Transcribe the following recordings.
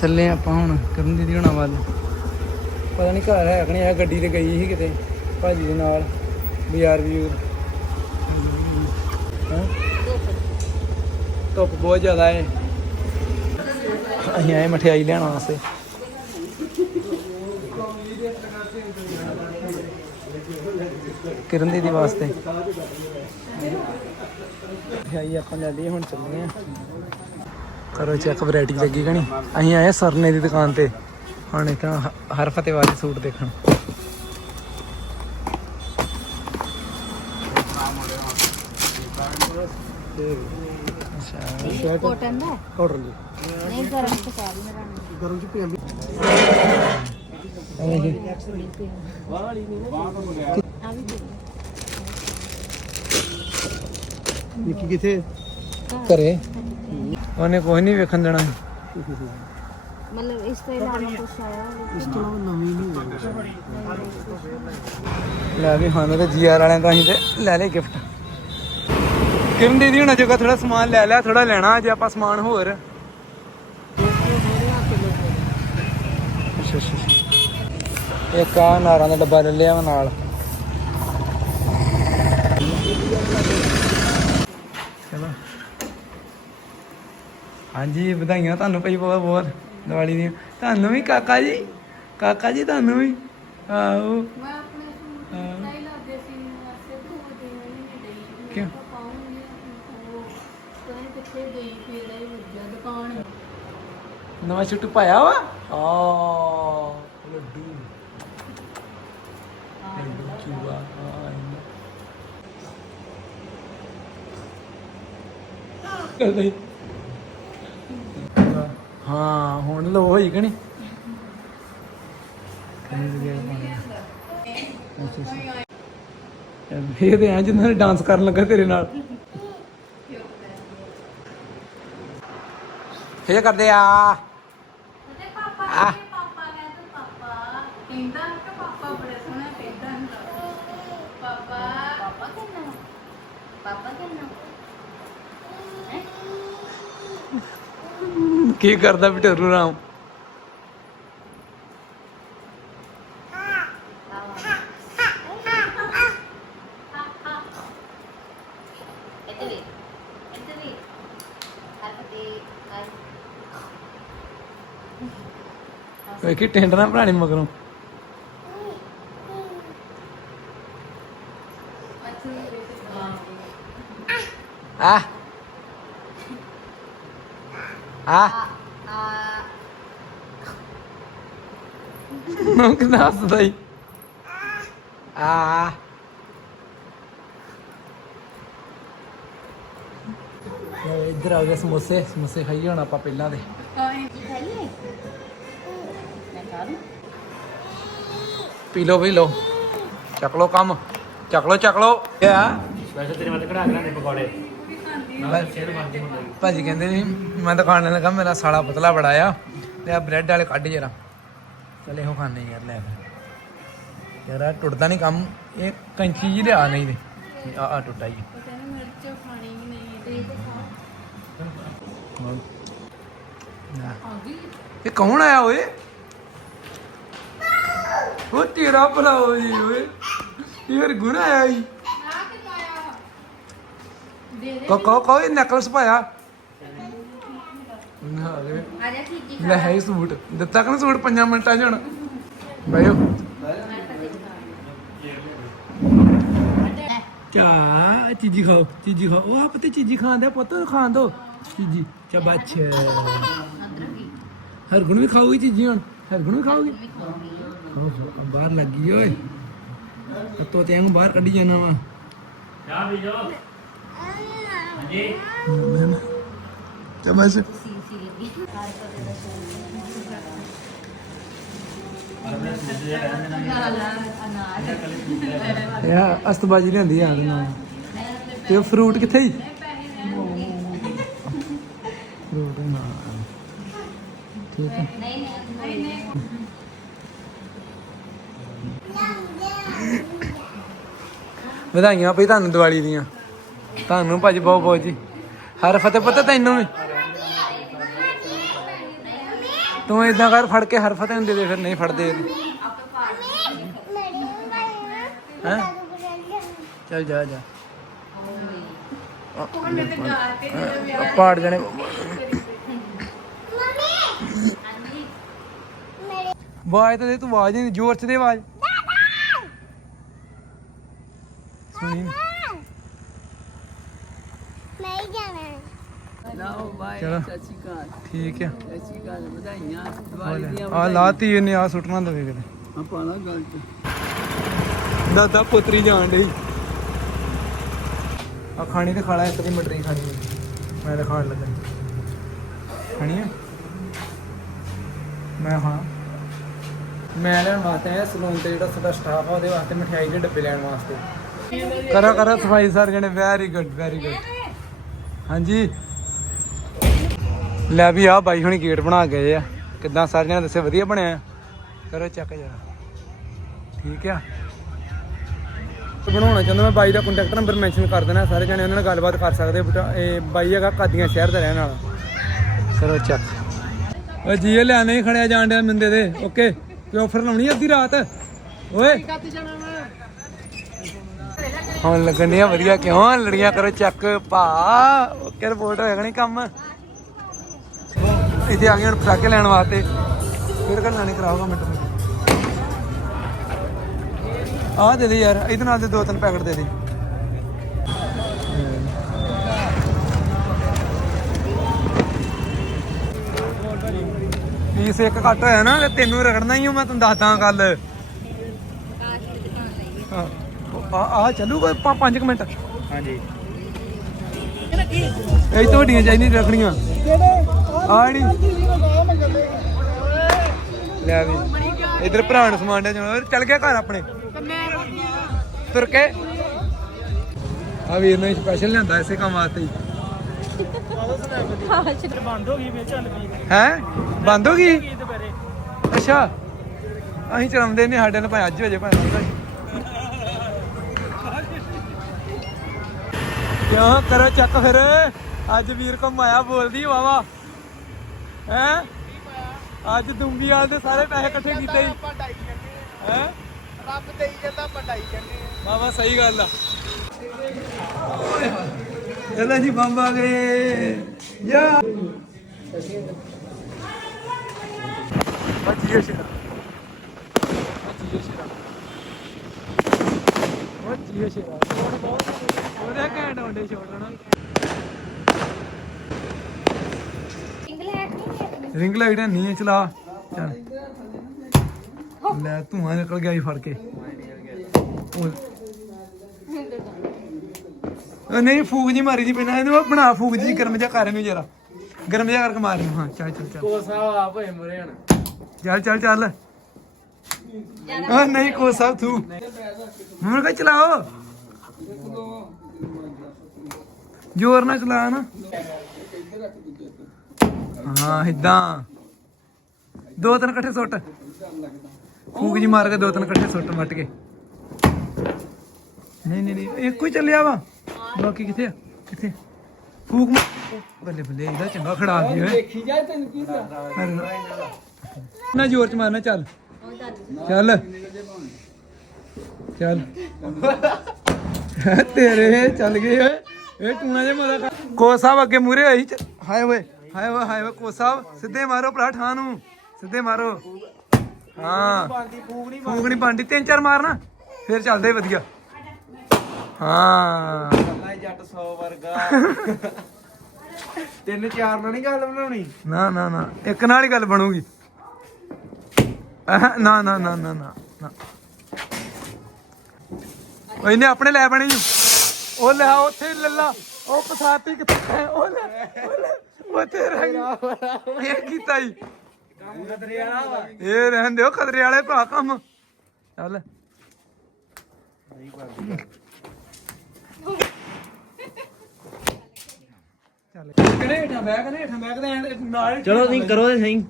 ਚੱਲੇ ਆਪਾਂ ਹੁਣ ਕਰਨ ਦੀਦੀ ਹੋਣਾ ਵੱਲ। ਪਤਾ ਨਹੀਂ ਘਰ ਹੈ ਕਿ ਨਹੀਂ ਆ ਗੱਡੀ ਤੇ ਗਈ ਸੀ ਕਿਤੇ, ਭਾਜੀ ਦੇ ਨਾਲ, ਬਾਜ਼ਾਰ ਵੀ ਧੁੱਪ ਬਹੁਤ ਜ਼ਿਆਦਾ ਹੈ ਅਸੀਂ ਆਏ ਮਠਿਆਈ ਲੈਣ ਵਾਸਤੇ। ਕਿਰਨ ਦੀਦੀ ਵਾਸਤੇ। ਮਠਿਆਈ ਆਪਾਂ ਲੈ ਲਈ ਹੁਣ ਚੱਲਦੇ ਆ ਕਰੋ ਚੈੱਕ ਵੈਰਾਈਟੀ ਲੱਗੀ ਕਣੀ ਅਸੀਂ ਆਏ ਸਰਨੇ ਦੀ ਦੁਕਾਨ ਤੇ। ਹੁਣ ਇਥਾਂ ਹਰ ਫਤਿਹਵਾਦੀ ਸੂਟ ਦੇਖਣ। ਅੱਛਾ ਸ਼ਰਟ ਕੋਟਨ ਦਾ? ਕਾਟਨ ਦੀ। ਨਹੀਂ ਗਰਮ ਤੇ ਸਾਰੀ ਮੇਰਾ ਗਰਮ ਚ ਪੰਜਾਬੀ ਇਹ ਜੀ ਆ ਵੀ ਦੇ ਨਿੱਕੀ ਕਿੱਥੇ? ਘਰੇ। ਉਹਨੇ ਕੋਈ ਨਹੀਂ ਵੇਖਣ ਦੇਣਾ ਮਤਲਬ ਇਸ ਤੋਂ ਇਲਾਵਾ ਕੁਛ ਆਇਆ ਇਸ ਤੋਂ ਨਵੀਂ ਨਹੀਂ ਲੈ ਵੀ ਹਾਂ ਤੇ ਜੀਆਰ ਵਾਲਿਆਂ ਤੋਂ ਅਸੀਂ ਤੇ ਲੈ ਲੈ ਗਿਫਟ ਕਿਰਨ ਦੀਦੀ ਹੁਣਾਂ ਜੋਗਾ ਥੋੜਾ ਸਮਾਨ ਲੈ ਲਿਆ ਥੋੜਾ ਲੈਣਾ ਜੇ ਆਪਾਂ ਸਮਾਨ ਹੋਰ। ਇੱਕ ਆ ਨਾਰਾਂ ਦਾ ਡੱਬਾ ਲੈ ਲਿਆ ਨਾਲ ਚਲੋ ਹਾਂਜੀ ਵਧਾਈਆਂ ਤੁਹਾਨੂੰ ਭਾਈ ਬਹੁਤ ਬਹੁਤ ਦੀਵਾਲੀ ਦੀਆਂ। ਤੁਹਾਨੂੰ ਵੀ ਕਾਕਾ ਜੀ? ਕਾਕਾ ਜੀ ਤੁਹਾਨੂੰ ਵੀ? ਆਓ ਮੈਂ ਆਪਣੇ ਸੂਟ। ਨਹੀਂ ਲਾਦੇ ਸੀ ਵਾਸਤੇ ਤੋਂ ਦੇ ਨਹੀਂ ਡਈ ਕਿਉਂ? ਪਾਉਂਗੀ ਉਹ ਕੋਈ ਕਿੱਥੇ ਗਈ ਫਿਰ ਇਹ ਵੱਜਾ ਦੁਕਾਨ। ਨਵਾਂ ਸ਼ੂਟ ਪਾਇਆ ਵਾ? ਆ ਲੱਡੂ। ਲੱਡੂ ਚੂਆ ਆ ਕਰਦੇ ਹਾਂ ਹੁਣ ਲੋ ਹੋਈ ਕਿ ਨਹੀਂ? ਇਹ ਤੇ ਐ ਜਿੰਨਾਂ ਨੇ ਡਾਂਸ ਕਰਨ ਲੱਗਾ ਤੇਰੇ ਨਾਲ। ਇਹ ਕਰਦੇ ਆ ਤੇ ਪਾਪਾ ਆ ਪਾਪਾ ਕਹਿੰਦਾ ਪਾਪਾ ਕਹਿੰਦਾ ਕਿ ਪਾਪਾ ਬੜੇ ਸੋਹਣੇ ਕਹਿੰਦਾ ਹੁੰਦਾ ਪਾਪਾ ਪਾਪਾ ਕਹਿੰਦਾ ਪਾਪਾ ਕਹਿੰਦਾ ਕੀ ਕਰਦਾ ਬਿਟਰੂ ਰਾਮ ਇੱਧਰ ਵੀ ਇੱਧਰ ਵੀ ਹਰਪਤੀ ਵੇਖੀ ਟੈਂਟ ਨਾ ਬਣਾਣੀ ਮਗਰੋਂ ਆ ਆ ਨੋ ਕਿਦਾਂ ਹੱਸਦਾ ਈ ਆ ਇਹ ਇੱਧਰ ਆ ਗਏ ਸਮੋਸੇ ਸਮੋਸੇ ਖਾਈਏ ਹੁਣ ਆਪਾਂ ਪਹਿਲਾਂ ਦੇ ਪੀ ਲਓ ਪੀ ਲਓ ਚੱਕ ਲਓ ਕੰਮ ਚੱਕ ਲਓ ਚੱਕ ਲਓ ਇਹ ਆ ਵੈਸੇ ਤੇਰੇ ਮੱਥੇ ਕਢਾ ਕੇ ਲਿਆਂਦੇ ਪਕੌੜੇ ਭਾਜੀ ਕਹਿੰਦੇ ਨਹੀਂ ਮੈਂ ਤਾਂ ਖਾਣ ਲੱਗਾ ਮੇਰਾ ਸਾਲਾ ਪਤਲਾ ਬੜਾ ਆ ਤੇ ਆ ਬ੍ਰੈਡ ਵਾਲੇ ਕੱਢ ਜਰਾ। ਚਲ ਇਹੋ ਖਾਣੇ ਯਾਰ ਲੈ ਯਾਰ ਆਹ ਟੁੱਟਦਾ ਨਹੀਂ ਕੰਮ ਇਹ ਕੈਂਚੀ ਜੀ ਲਿਆ ਨਹੀਂ ਤੇ ਆ ਆ ਟੁੱਟਾ ਜੀ। ਨਾ। ਆ ਇਹ ਕੌਣ ਆਇਆ ਓਏ? ਉਹ ਤੇਰਾ ਭਲਾ ਹੋਈ ਓਏ। ਇਹ ਗੁਣ ਆਇਆ ਹੀ ਆ ਦੇ ਦੇ ਕੋ ਕੋ ਕੋ ਇਹ ਨੈਕਲਸ ਪਾਇਆ। ਨਾ ਰੇ ਆ ਜਾ ਠੀਕ ਲੈ ਹੈ ਹੀ ਸੂਟ। ਦਿੱਤਾ ਕਿ ਸੂਟ? ਪੰਜਾਂ ਮਿੰਟਾਂ ਚ ਹੁਣ। ਬਈਓ ਚਾ ਚੀਜੀ ਖਾਓ ਚੀਜੀ ਖਾਓ। ਉਹ ਆਪ ਤੇ ਚੀਜੀ ਖਾਂਦੇ ਪੁੱਤ ਖਾਣ ਦੋ। ਚੀਜੀ। ਹਰਗੁਣ ਵੀ ਖਾਊਗੀ ਚੀਜੀ ਹੁਣ? ਹਰਗੁਣ ਵੀ ਖਾਊਗੀ? ਖਾਓ ਖਾਓ। ਬਾਹਰ ਲੱਗੀ ਓਏ। ਤੋਤੇ ਨੂੰ ਬਾਹਰ ਕੱਢੀ ਜਾਣਾ ਵਾ। ਚਾਹ ਪੀ ਜਾਓ। ਹਾਂਜੀ। ਇਹ ਅਸਤਬਾਜੀ ਲਿਆਂਦੀ ਆ ਨਾ ਤੇ ਉਹ ਫਰੂਟ ਕਿੱਥੇ ਹੀ ਫਰੂਟ ਨਾ। ਠੀਕ ਹੈ ਨਹੀਂ ਨਹੀਂ ਨਹੀਂ ਵਧਾਈਆਂ ਭਈ ਤੁਹਾਨੂੰ ਦੀਵਾਲੀ ਦੀਆਂ। ਤੁਹਾਨੂੰ ਭਾਜੀ ਬਹੁਤ ਬਹੁਤ ਜੀ। ਹਰ ਫਤਿਹ ਪਤਾ ਤੈਨੂੰ ਵੀ। ਤੂੰ ਇਦਾਂ ਕਰ ਫੜ ਕੇ ਹਰਫਤ ਨੂੰ ਦੇ ਦੇ ਫਿਰ ਨਹੀਂ ਫੜਦੇ। ਹੈ? ਚੱਲ ਜਾ ਜਾ। ਪਾੜ ਜਾਣੇ। ਆਵਾਜ਼ ਤਾਂ ਦੇ ਤੂੰ ਆਵਾਜ਼ ਨਹੀਂ ਜ਼ੋਰ ਚ ਦੇ ਆਵਾਜ਼। ਸੁਣੀ ਨੀ। ਨਹੀਂ ਜਾਣਾ ਲਾਓ ਬਾਈ ਚਲੋ। ਸਤਿ ਸ਼੍ਰੀ ਅਕਾਲ। ਠੀਕ ਆ। ਸਤਿ ਸ਼੍ਰੀ ਅਕਾਲ ਵਧਾਈਆਂ ਦੀਵਾਲੀ ਦੀਆਂ ਆ ਲਾਤੀ ਇਹਨੇ ਆ ਸੁੱਟਣਾ ਦਵੇ ਕਿਤੇ। ਆਪਾਂ ਨਾ ਗੱਲ ਚ। ਦਾਦਾ ਪੁੱਤਰੀ ਜਾਣ ਡਈ। ਆ ਖਾਣੀ ਤੇ ਖਾਲਾ ਇੱਕ ਦੀ ਮਟਰੀ ਖਾਣੀ। ਮੈਂ ਤਾਂ ਖਾਣ ਲੱਗਾ। ਖਾਣੀ ਹੈ ਮੈਂ ਹਾਂ। ਮੈਂ ਲੈਣ ਵਾਸਤੇ ਆਇਆ ਸਲੂਨ ਤੇ ਜਿਹੜਾ ਸਾਡਾ ਸਟਾਫ ਆ ਉਹਦੇ ਵਾਸਤੇ ਮਠਿਆਈ ਦੇ ਡੱਬੇ ਲੈਣ ਵਾਸਤੇ। ਕਰੋ ਕਰੋ ਸਫ਼ਾਈ ਸਰ ਜਣੇ ਵੈਰੀ ਗੁੱਡ ਵੈਰੀ ਗੁੱਡ ਹਾਂਜੀ। ਲੈ ਵੀ ਆ ਬਾਈ ਹੁਣੀ ਗੇਟ ਬਣਾ ਗਏ ਆ। ਕਿੱਦਾਂ ਸਾਰਿਆਂ ਨੇ ਦੱਸੇ ਵਧੀਆ ਬਣਿਆ? ਕਰੋ ਚੱਕ ਜਰਾ। ਠੀਕ ਆ? ਬਣਾਉਣਾ ਚਾਹੁੰਦਾ ਮੈਂ ਬਾਈ ਦਾ ਕੰਟੈਕਟ ਨੰਬਰ ਮੈਂਸ਼ਨ ਕਰ ਦੇਣਾ, ਸਾਰੇ ਜਣੇ ਉਹਨਾਂ ਨਾਲ ਗੱਲਬਾਤ ਕਰ ਸਕਦੇ ਇਹ ਬਾਈ ਹੈਗਾ ਕਾਦੀਆਂ ਸ਼ਹਿਰ ਦਾ ਰਹਿਣ ਵਾਲਾ। ਕਰੋ ਚੱਕ ਓ ਜੀਏ ਲਿਆਣੇ ਹੀ ਖੜਿਆ ਜਾਣ ਡਿਆ ਮਿੰਦੇ ਦੇ। ਓਕੇ, ਤੇ ਆਫਰ ਲਾਉਣੀ ਅੱਧੀ ਰਾਤ? ਓਏ। ਹੁਣ ਲੱਗਣ ਵਧੀਆ ਕਿਉਂ? ਲੜੀਆਂ ਕਰੋ ਚੱਕ ਭਾ। ਓਕੇ ਰਿਪੋਰਟ ਹੋਏਗਾ ਨਹੀਂ ਕੰਮ। ਇੱਥੇ ਆ ਗਏ ਹੁਣ ਪਟਾਕੇ ਲੈਣ ਵਾਸਤੇ। ਫਿਰ ਕਰ ਲੈਣੇ ਕਰਾਓਗਾ ਮਿੰਟ ਮਿੰਟ। ਆਹ ਦੇ ਦੇ ਯਾਰ ਇਹਦੇ ਨਾਲ ਦੇ ਦੋ ਤਿੰਨ ਪੈਕਟ ਦੇ ਦੇ। ਪੀਸ ਇੱਕ ਘੱਟ ਹੋਇਆ ਨਾ ਤੇ ਤੈਨੂੰ ਰਗੜਨਾ ਹੀ ਮੈਂ ਤੈਨੂੰ ਦੱਸਦਾ ਗੱਲ। ਆ ਆ ਚੱਲੂਗਾ 5 ਮਿੰਟ। ਹਾਂਜੀ। ਇਹ ਤੋਂ ਵੱਡੀਆਂ ਚਾਹੀਦੀਆਂ ਰੱਖਣੀਆਂ। ਆ ਜਿਹੜੀ ਲੈ ਵੀ। ਇਧਰ ਭਰਾ ਨੂੰ ਸਮਾਨ ਦੇ ਚਲੋ ਚੱਲ ਗਿਆ ਘਰ ਆਪਣੇ। ਤੁਰ ਕੇ। ਆ ਵੀਰ ਨੇ ਸਪੈਸ਼ਲ ਲਿਆਂਦਾ ਇਸੇ ਕੰਮ ਵਾਸਤੇ ਹੀ। ਬੰਦ ਹੋ? ਗਈ ਵੇ ਚੱਲ ਪਈ ਹੈ ਬੰਦ ਹੋ ਗਈ? ਅੱਛਾ। ਅਸੀਂ ਚਲਾਉਂਦੇ ਨੇ ਸਾਡੇ ਨਾਲ ਭਾਵੇਂ ਅੱਜ ਹੋ ਭਾਵੇਂ ਕਿਉਂ? ਕਰੋ ਚੱਕ ਫਿਰ। ਅੱਜ ਵੀਰ ਕੋ ਮਾਇਆ ਬੋਲਦੀ ਵਾਵਾ ਹੈ? ਅੱਜ ਦੁੰਬੀ ਵਾਲ ਦੇ ਸਾਰੇ ਪੈਸੇ ਇਕੱਠੇ ਕੀਤੇ ਹੀ। ਹੈ? ਰੱਬ ਦੇਈ ਜਾਂਦਾ ਪਟਾਈ ਜਾਂਦੇ ਵਾਵਾ ਸਹੀ ਗੱਲ ਆ। ਚਲੋ ਜੀ ਬੰਬ ਆ ਗਏ। ਯਾ। ਬੱਚੀਏ ਸ਼ੇਰਾ ਬੱਚੀਏ ਸ਼ੇਰਾ ਬੱਚੀਏ ਸ਼ੇਰਾ ਉਹਦੇ ਘੈਂਟ ਹੁੰਦੇ ਛੋੜਨਾ ਰਿੰਗ ਲਾਈਟ ਨਹੀਂ ਚਲਾ ਚੱਲ। ਲੈ ਧੂਆਂ ਨਿਕਲ ਗਿਆ ਹੀ ਫੜ ਕੇ। ਉਹ ਨਹੀਂ ਫੂਕ ਜੀ ਮਾਰੀ ਦੀ ਪੈਣਾ ਇਹਨੂੰ ਬਣਾ ਫੂਕ ਜੀ ਗਰਮ ਜਿਹਾ ਕਰ ਇਹਨੂੰ ਜਰਾ। ਗਰਮ ਜਿਹਾ ਕਰਕੇ ਮਾਰ ਇਹਨੂੰ ਹਾਂ ਚੱਲ ਚੱਲ ਚੱਲ। ਮੁਰੇ ਹਣ। ਚੱਲ ਚੱਲ ਚੱਲ। ਆ ਨਹੀਂ ਕੋ ਸਭ ਤੂੰ। ਮੈਨੂੰ ਕਹ ਚਲਾਓ? ਜ਼ੋਰ ਨਾਲ ਚਲਾ ਨਾ। ਹਾਂ ਇਦਾਂ ਦੋ ਤਿੰਨ ਇਕੱਠੇ ਸੁੱਟ। ਫੂਕ ਜੀ ਮਾਰ ਕੇ ਦੋ ਤਿੰਨ ਇਕੱਠੇ ਸੁੱਟ ਮੱਟ ਕੇ। ਨਹੀਂ ਨਹੀਂ ਨਹੀਂ ਇੱਕੋ ਹੀ ਚੱਲਿਆ ਵਾ। ਬਾਕੀ ਕਿੱਥੇ ਆ? ਕਿੱਥੇ? ਫੂਕ ਮਾਰ- ਬੱਲੇ ਬੱਲੇ ਇਹਦਾ ਚੰਗਾ ਖੜਾ ਗਿਆ। ਦੇਖੀ ਜਾ ਤੈਨੂੰ ਕੀ ਨਾ ਜ਼ੋਰ ਚ ਮਾਰਨਾ ਚੱਲ। ਚੱਲ। ਚੱਲ। ਤੇਰੇ ਚੱਲ ਗਏ। ਓਏ ਇਹ ਟੂਣਾ ਜੇ ਮਾਰਾ ਕੋ ਸਾਹਿਬ ਅੱਗੇ ਮੂਰੇ ਚ- ਹਾਏ ਓਏ। ਹਾਏ ਓਏ ਹਾਏ ਓਏ ਕੋ ਸਾਹਿਬ ਸਿੱਧੇ ਮਾਰੋ ਭਰਾ ਠਾਂ ਨੂੰ। ਸਿੱਧੇ ਮਾਰੋ। ਹਾਂ। ਫੂਕ ਨਹੀਂ ਬੰਦੀ ਤਿੰਨ ਚਾਰ ਮਾਰਨਾ ਫਿਰ ਚੱਲਦੇ ਵਧੀਆ। ਹਾਂ। ਅੱਲਾ ਜੱਟ 100 ਵਰਗਾ। ਤਿੰਨ ਚਾਰ ਨਾਲ ਨਹੀਂ ਗੱਲ ਬਣਾਉਣੀ। ਨਾ ਨਾ ਨਾ ਇੱਕ ਨਾਲ ਹੀ ਗੱਲ ਬਣੂਗੀ। ਨਾ ਨਾ ਨਾ ਨਾ ਨਾ ਨਾ। ਉਹ ਇਹਨੇ ਆਪਣੇ ਲੈ ਬਣੀ ਉਹ ਲੈ ਉੱਥੇ ਲੱਲਾ। ਉਹ ਪਸਾਤੀ ਕਿੱਥੇ? ਉਹ ਲੈ ਉਹ ਲੈ। ਉਹ ਤੇ ਰਹਿ ਗਿਆ ਇਹ ਕੀਤਾ ਹੀ ਕੰਮ ਖਤਰੇ ਵਾਲਾ ਵਾ। ਇਹ ਰਹਿਣ ਦਿਓ ਖਤਰੇ ਵਾਲੇ ਭਾ ਕੰਮ। ਚੱਲ। ਚੱਲ। ਕਿਹੜੇ ਹੇਠਾਂ ਬੈਗ ਨੇ ਹੇਠਾਂ ਬੈਗ ਦੇ ਐਂ ਨਾਲ ਹੀ ਚਲੋ ਤੁਸੀਂ ਕਰੋ ਤੇ ਸਹੀ।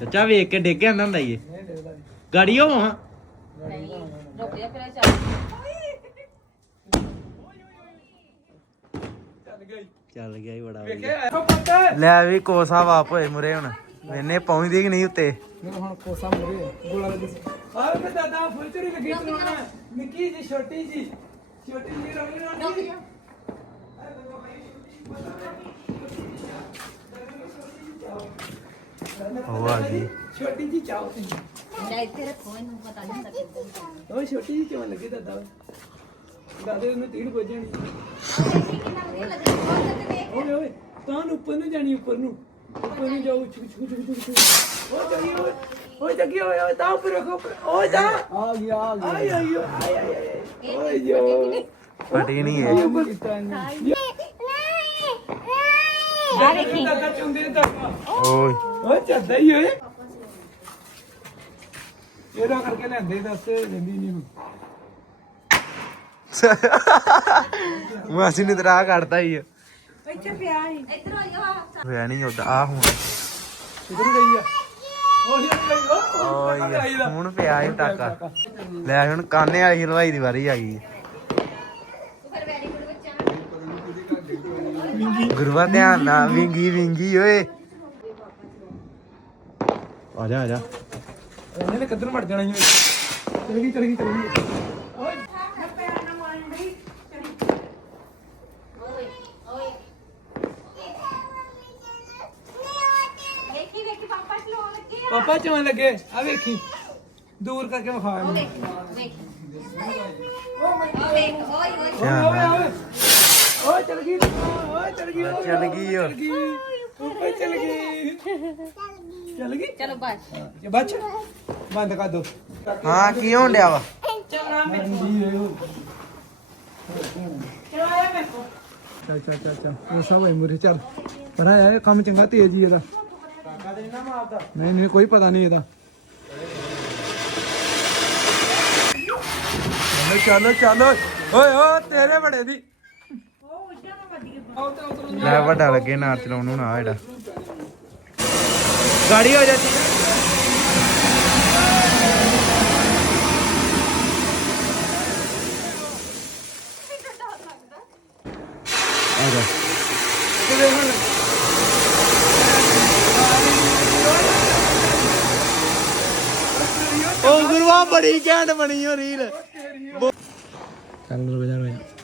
ਚਾਚਾ ਵੇਖ ਕੇ ਡਿੱਗ ਜਾਂਦਾ ਹੁੰਦਾ ਈ ਇਹ। ਗਾੜੀ ਹੋ ਹਾਂ ਰੁਕ ਜਾ ਫਿਰ ਚੱਲ ਗਿਆ ਈ। ਚੱਲ ਗਿਆ ਹੀ ਬੜਾ ਵਧੀਆ। ਲੈ ਵੀ ਕੋਸਾ ਵਾਪ ਹੋਏ ਮੁਰੇ ਹੁਣ। ਮੈਨੇ ਪਹੁੰਚਦੀ ਕਿ ਨਹੀਂ ਉੱਤੇ? ਮੇਰੇ ਹੁਣ ਕੋਸਾ ਮੁਰੇ ਗੋਲਾ ਲੱਗੀ ਸੀ। ਆਹ ਮੈਂ ਦਾਦਾ ਫੁਲਚਰੀ ਲੱਗੀ ਚਲਾਉਣਾ ਨਿੱਕੀ ਜੀ ਛੋਟੀ ਜੀ। ਛੋਟੀ ਜੀ ਰੋਣੀ ਰੋਣੀ ਉਹ ਆ ਗਈ। ਛੋਟੀ ਜੀ ਚਾਹ ਤੇ ਲੈ ਇੱਥੇ ਰੱਖੋ ਇਹਨੂੰ ਪਤਾ ਨਹੀਂ ਕਿੱਦਾਂ ਉਹ ਛੋਟੀ ਜੀ ਕਿਵੇਂ ਲੱਗੀ ਦਾਦਾ? ਦਾਦੇ ਨੂੰ ਤੀੜ ਵੱਜਣੀ ਓਏ ਓਏ ਤਾਂ ਨੂੰ ਉੱਪਰ ਨੂੰ ਜਾਣੀ ਉੱਪਰ ਨੂੰ। ਉੱਪਰ ਨੂੰ ਜਾਓ ਛੁਕ ਛੁਕ ਛੁਕ ਛੁਕ ਛੁਕ। ਓ ਜਗੀ ਓਏ ਓਏ ਜਗੀ ਓਏ ਓਏ ਤਾਂ ਉੱਪਰ ਰੱਖੋ ਉੱਪਰ। ਓ ਜਾ। ਆ ਗਿਆ ਆ ਗਿਆ ਆਈ ਆਈ ਆਈ ਆਈ ਆਈ ਓਏ ਜੋ। ਫਟੀ ਨਹੀਂ ਹੈ। ਕੀਤਾ ਨਹੀਂ ਆ ਦੇਖੀ ਦਾਦਾ ਚੁੰਦੇ ਦਾਦਾ ਓਏ। ਓਏ ਚੱਦਾ ਹੀ ਓਏ। ਇਹਦਾ ਕਰਕੇ ਲੈਂਦੇ ਦੱਸ ਲੈਂਦੀ ਨਹੀਂ ਹੁਣ ਮਾਸੀ ਨੇ ਤਰਾ ਕੱਢਤਾ ਹੀ ਇੱਧਰ ਆ ਜਾ। ਹੋਇਆ ਨਹੀਂ ਉਹਦਾ ਆ ਹੁਣ। ਕਿੱਧਰ ਗਈ ਆ? ਉਹ ਹੀ ਗਈ ਉਹ ਓਏ ਹੁਣ ਪਿਆ ਹੀ ਟਾਕਾ। ਲੈ ਹੁਣ ਕਾਨੇ ਵਾਲੀ ਹਲਵਾਈ ਦੀ ਵਾਰੀ ਆ ਗਈ। ਗੁਰੂਆ ਧਿਆਨ ਨਾਲ ਵਿੰਗੀ ਵਿੰਗੀ ਓਏ। ਆ ਜਾ ਆ ਜਾ। ਇਹਨੇ ਨੇ ਕਿੱਧਰ ਮੜ ਜਾਣਾ ਜੀ ਚਲ ਗਈ ਚਲ ਗਈ ਚਲ ਗਈ ਓਏ ਓਏ ਓਏ ਵੇਖੀ ਵੇਖੀ ਪਾਪਾ ਚਲਾਉਣ ਲੱਗੇ ਆ ਪਾਪਾ ਚੋਂ ਲੱਗੇ ਆ ਵੇਖੀ ਦੂਰ ਕਰਕੇ ਵਿਖਾ ਉਹ ਮੈਨੂੰ ਵੇਖ ਵੇਖ ਉਹ ਵੇਖ ਓਏ ਓਏ ਧਿਆਨ ਓਏ ਨਾਲ ਓਏ ਓਏ ਚਲ ਗਈ ਓਏ ਚਲ ਗਈ ਓਏ, ਚੱਲ ਗਈ ਓ। ਚਲ ਗਈ ਓਏ ਚਲ ਗਈ ਚਲ ਗਈ ਚਲੋ ਬਸ ਇਹ ਬੱਚ ਬੰਦ ਕਰ ਦੋ ਹਾਂ ਕੀ ਹੋਣ ਡਿਆ ਵਾ ਚੱਲ ਚੱਲ ਚੱਲ ਚੱਲ ਉਹ ਸਭ ਹੈ ਮੁਰੇ ਚੱਲ ਪਰ ਆ ਕੰਮ ਚੰਗਾ ਤੇਜ਼ ਹੀ ਇਹਦਾ ਨਹੀਂ ਨਹੀਂ ਕੋਈ ਪਤਾ ਨਹੀਂ ਇਹਦਾ। ਚਲੋ ਚਲੋ ਚਲੋ। ਓਏ ਓ ਤੇਰੇ ਬੜੇ ਦੀ। ਲੈ ਵੱਡਾ ਲੱਗੇ ਨਾਰ ਚਲਾਉਣ ਨੂੰ ਨਾ ਜਿਹੜਾ ਗਾੜੀ ਹੋ ਜਾਂਦੀ ਆ ਜਾ ਉਹ ਗੁਰੂਆ ਬੜੀ ਘੈਂਟ ਬਣੀ ਹੋ ਰੀਲ। ਚੱਲ ਰੁਕ ਜਾ ਰੁਕ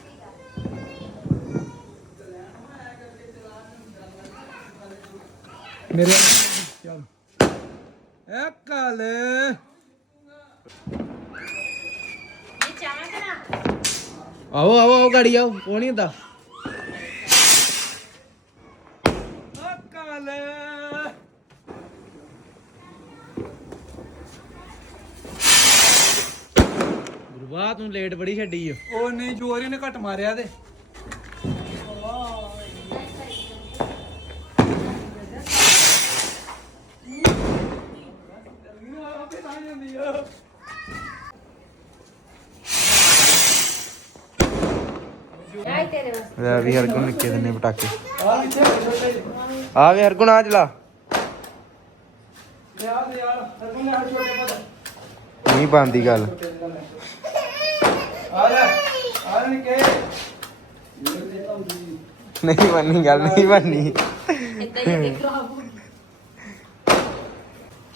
ਮੇਰੇ ਚੱਲ। ਐ ਕਾਲੇ। ਆਓ ਆਓ ਆਓ ਗਾੜੀ ਆਓ ਕੋਈ ਨਹੀਂ ਹੁੰਦਾ। ਕਾਲੇ ਗੁਰੂਆ ਤੂੰ ਲੇਟ ਬੜੀ ਛੱਡੀ ਓ। ਉਹ ਨਹੀਂ ਜੋਰ ਇਹਨੇ ਘੱਟ ਮਾਰਿਆ ਤੇ। ਲੈ ਵੀ ਹਰ ਕੋ ਨਿੱਕੇ ਦਿਨੇ ਪਟਾਕੇ। ਆ ਜਿਹੇ। ਆ ਵੀ ਹਰ ਕੋ ਨਾ ਚਲਾ ਯਾਰ ਯਾਰ ਹਰਗੁਣ ਲੈ ਛੋਟੇ ਪਾ ਨਹੀਂ ਬੰਦੀ ਗੱਲ। ਆ ਜਾ ਨਹੀਂ ਬੰਨੀ ਗੱਲ ਨਹੀਂ ਬੰਨੀ ਇੱਦਾਂ ਹੀ ਦੇਖ ਹੋ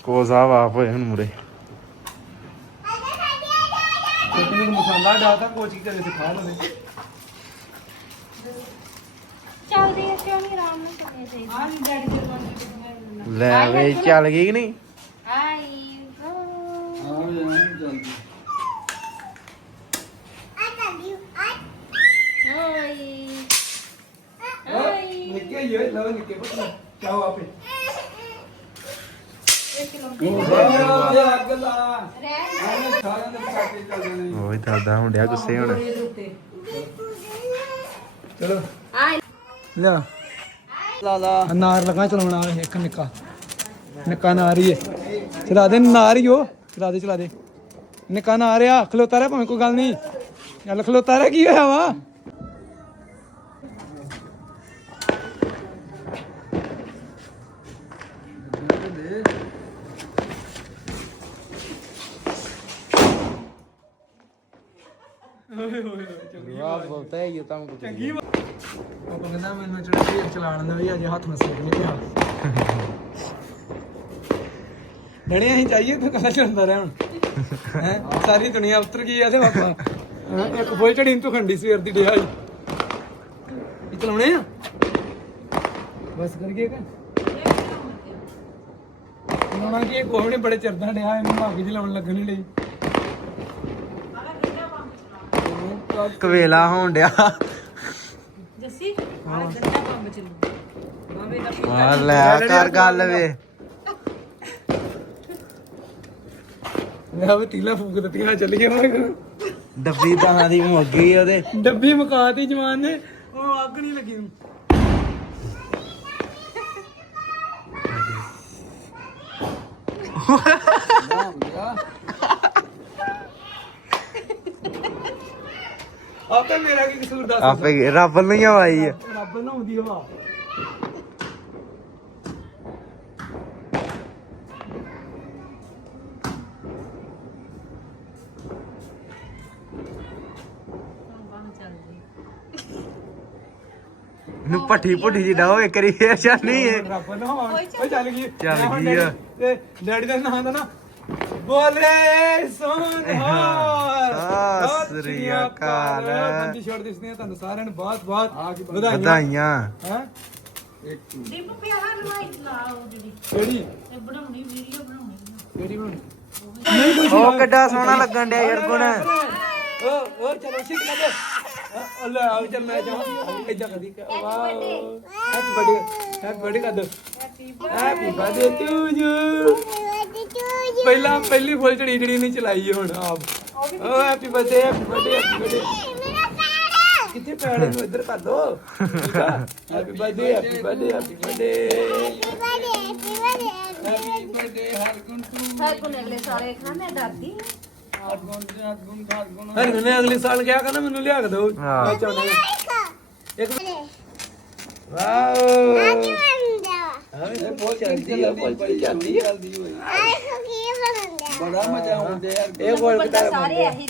ਕੋ ਸਾਹਿਬ ਆਪ ਹੋਏ ਹੁਣ ਮੁਰੇ। ਛੋਟੇ ਨੂੰ ਮਸਾਲਾ ਡਾਤਾ ਕੋਚ ਕੀ ਕਰੇ ਸਿਖਾ ਲਵੇ ਚੱਲਦੇ ਆ ਕਿਉਂ ਨਹੀਂ? ਆਰਾਮ ਨਾਲ ਕਰਨੇ ਚਾਹੀਦੇ। ਹਾਂ ਜੀ ਡੈਡੀ ਦੇ ਲੈ ਵੇ ਚੱਲ ਗਈ ਕਿ ਨਹੀਂ? ਆਈ ਗੋ ਆ ਗਿਆ ਜਲਦੀ ਆਈ ਨਿੱਕੇ ਇਹ ਲਓ ਨਿੱਕੇ ਪੁੱਤ ਚਾਓ ਆਪੇ ਉਹ ਅੱਗ ਲਾ ਰਹਿ ਆਨੇ ਸਾਰਿਆਂ ਦੇ ਪਟਾਕੇ ਚੱਲਦੇ ਨੇ ਉਹ ਹੀ ਦਾਦਾ ਹੁੰਦਿਆ ਗੁੱਸੇ ਹੁਣ ਚਲੋ ਆਈ ਲਿਆ ਲਾ ਲਾ ਅਨਾਰ ਲਗਾ ਚਲਾਉਣਾ ਇੱਕ ਨਿੱਕਾ ਨਿੱਕਾ ਨਾਰ ਹੀ ਹੈ ਚਲਾ ਦੇ ਨਾਰ ਹੀ ਹੋ ਚਲਾ ਦੇ ਚਲਾ ਦੇ ਨਿੱਕਾ ਨਾਰ ਆ ਖਲੋਤਾ ਰਹਿ ਭਾਵੇਂ ਕੋਈ ਗੱਲ ਨਹੀਂ ਚੱਲ ਖਲੋਤਾ ਰਹਿ ਕੀ ਹੋਇਆ ਵਾ ਵਾਹ ਬੋਲਤਾ ਹੈ ਇਹ ਤਾਂ ਚੰਗੀ ਪਾਪਾ ਕਹਿੰਦਾ ਮੈਨੂੰ ਜਿਹੜਾ ਫੇਰ ਚਲਾ ਲੈਂਦਾ ਵੀ ਅਜੇ ਹੱਥ ਮਸੇ ਨਹੀਂ ਪਿਆ। ਡਣੇ ਅਸੀਂ ਚਾਹੀਏ ਤਾਂ ਕੱਲਾ ਚਲਦਾ ਰਿਹਾ ਹੁਣ ਹੈ? ਸਾਰੀ ਦੁਨੀਆ ਉਤਰ ਗਈ ਆ ਤੇ ਹੈਂ, ਇੱਕ ਫੁੱਲ ਝੜੀ ਤੋਂ ਖੰਡੀ ਸਵੇਰ ਦੀ ਡਿਆ ਹੀ ਇਹ ਚਲਾਉਣੇ ਆ? ਬਸ ਕਰੀਏ ਕਿ? ਲਾਉਣਾ ਕੀ ਕੋਹਣੇ ਬੜੇ ਚਿਰਦਾ ਡਿਆ ਇਹਨੂੰ ਮਾਗ ਜੀ ਲਾਉਣ ਲੱਗਣ ਲਈ ਕਵੇਲਾ ਹੋਣ ਡਿਆ ਜੱਸੀ ਆਹ ਗੰਦਾ ਬੰਬ ਚੱਲੂ ਬਾਵੇ ਦਾ ਆ ਲੈ ਕਰ ਗੱਲ ਵੇ ਮੈਂ ਵੀ ਤੀਲਾ ਫੂਕ ਦਿੱਤੀਆਂ ਚੱਲੀਏ ਹੁਣ ਡੱਬੀ ਤਾਂ ਦੀ ਮੁੱਗੀ ਉਹਦੇ ਡੱਬੀ ਮੁਕਾਤੀ ਜਵਾਨ ਨੇ ਉਹ ਅੱਗ ਨਹੀਂ ਲੱਗੀ ਆਪੇ ਮੇਰਾ ਕੀ ਕਸੂਰ ਦੱਸ ਆਪੇ ਰੱਬ ਨੂੰ ਹੀ ਹਵਾਈ ਆ। ਰੱਬ ਨੂੰ ਆਉਂਦੀ ਹਵਾ। ਨੂੰ ਪੱਠੀ ਪੁੱਠੀ ਜੀ ਡਾਓ ਇੱਕ ਵਾਰੀ ਫੇਰ ਜਾਨੀ ਏ। ਰੱਬ ਨੂੰ ਹਵਾ ਓਏ ਚੱਲ ਗਈ। ਚੱਲ ਆ। ਤੇ ਡੈਡੀ ਦਾ ਨਾਂ ਦਾ ਨਾ ਬੋਲੇ ਸੋਨਹਾਰ ਸਤਿ ਸ੍ਰੀ ਅਕਾਲ। ਬੰਦੀ ਛੋੜ ਦਿਸਦੇ ਆ ਤੁਹਾਨੂੰ ਸਾਰਿਆਂ ਨੂੰ ਬਹੁਤ ਬਹੁਤ ਵਧਾਈਆਂ। ਵਧਾਈਆਂ। ਹਾਂ? ਦੀਪ ਪਿਆਰ ਲਵਾਈ ਲਾਓ ਜਿਹੜੀ ਕਿਹੜੀ? ਇਹ ਬਣਾਉਣੀ ਵੀਡੀਓ ਬਣਾਉਣੀ। ਕਿਹੜੀ ਹੁਣ ਨਹੀਂ ਕੁਝ ਉਹ ਕਿੱਡਾ ਸੋਹਣਾ ਲੱਗਣ ਡਿਆ ਯਾਰ ਗੁਣ ਓ ਚਲੋ ਸਿੱਖ ਲੈ ਅ- ਲੈ ਆਓ ਚੱਲ ਮੈਂ ਜਾਵਾਂ। ਇਦਾਂ ਕਦੀ wow. Happy birthday happy birthday ਕਰ ਦੋ। ਹੈਪੀ ਬਰਥਡੇ ਟੂ ਯੂ ਪਹਿਲਾਂ ਪਹਿਲੀ ਫੁੱਲ ਝੜੀ ਜਿਹੜੀ ਨਹੀਂ ਚਲਾਈ ਹੁਣ ਆਪ। ਓ happy birthday happy birthday happy birthday ਕਿੱਥੇ ਪੈਣੇ ਨੂੰ ਇੱਧਰ ਕਰ ਦੋ। Happy birthday happy birthday happy birthday happy birthday ਹਰ ਗੁਣ ਤੂੰ। ਹੈ ਕੋਨੇ ਅਗਲੇ ਸਾਲ ਵੇਖਣਾ ਮੈਂ ਡਰਦੀ। ਹਰ ਨੇ ਅਗਲੇ ਸਾਲ ਕਿਹਾ ਕਹਿੰਦਾ ਮੈਨੂੰ ਲਿਆ ਕੇ ਦਿਓ। ਹਾਂ। ਇੱਕ ਵਾਓ। ਹਾਂ ਇਹ ਬਹੁਤ ਚੱਲਦੀ ਆ ਬਹੁਤ ਚੱਲਦੀ ਆ। ਬੜਾ ਮਜ਼ਾ ਆਉਂਦਾ ਯਾਰ। ਇਹ ਬੋਲ ਸਾਰੇ ਇਹੀ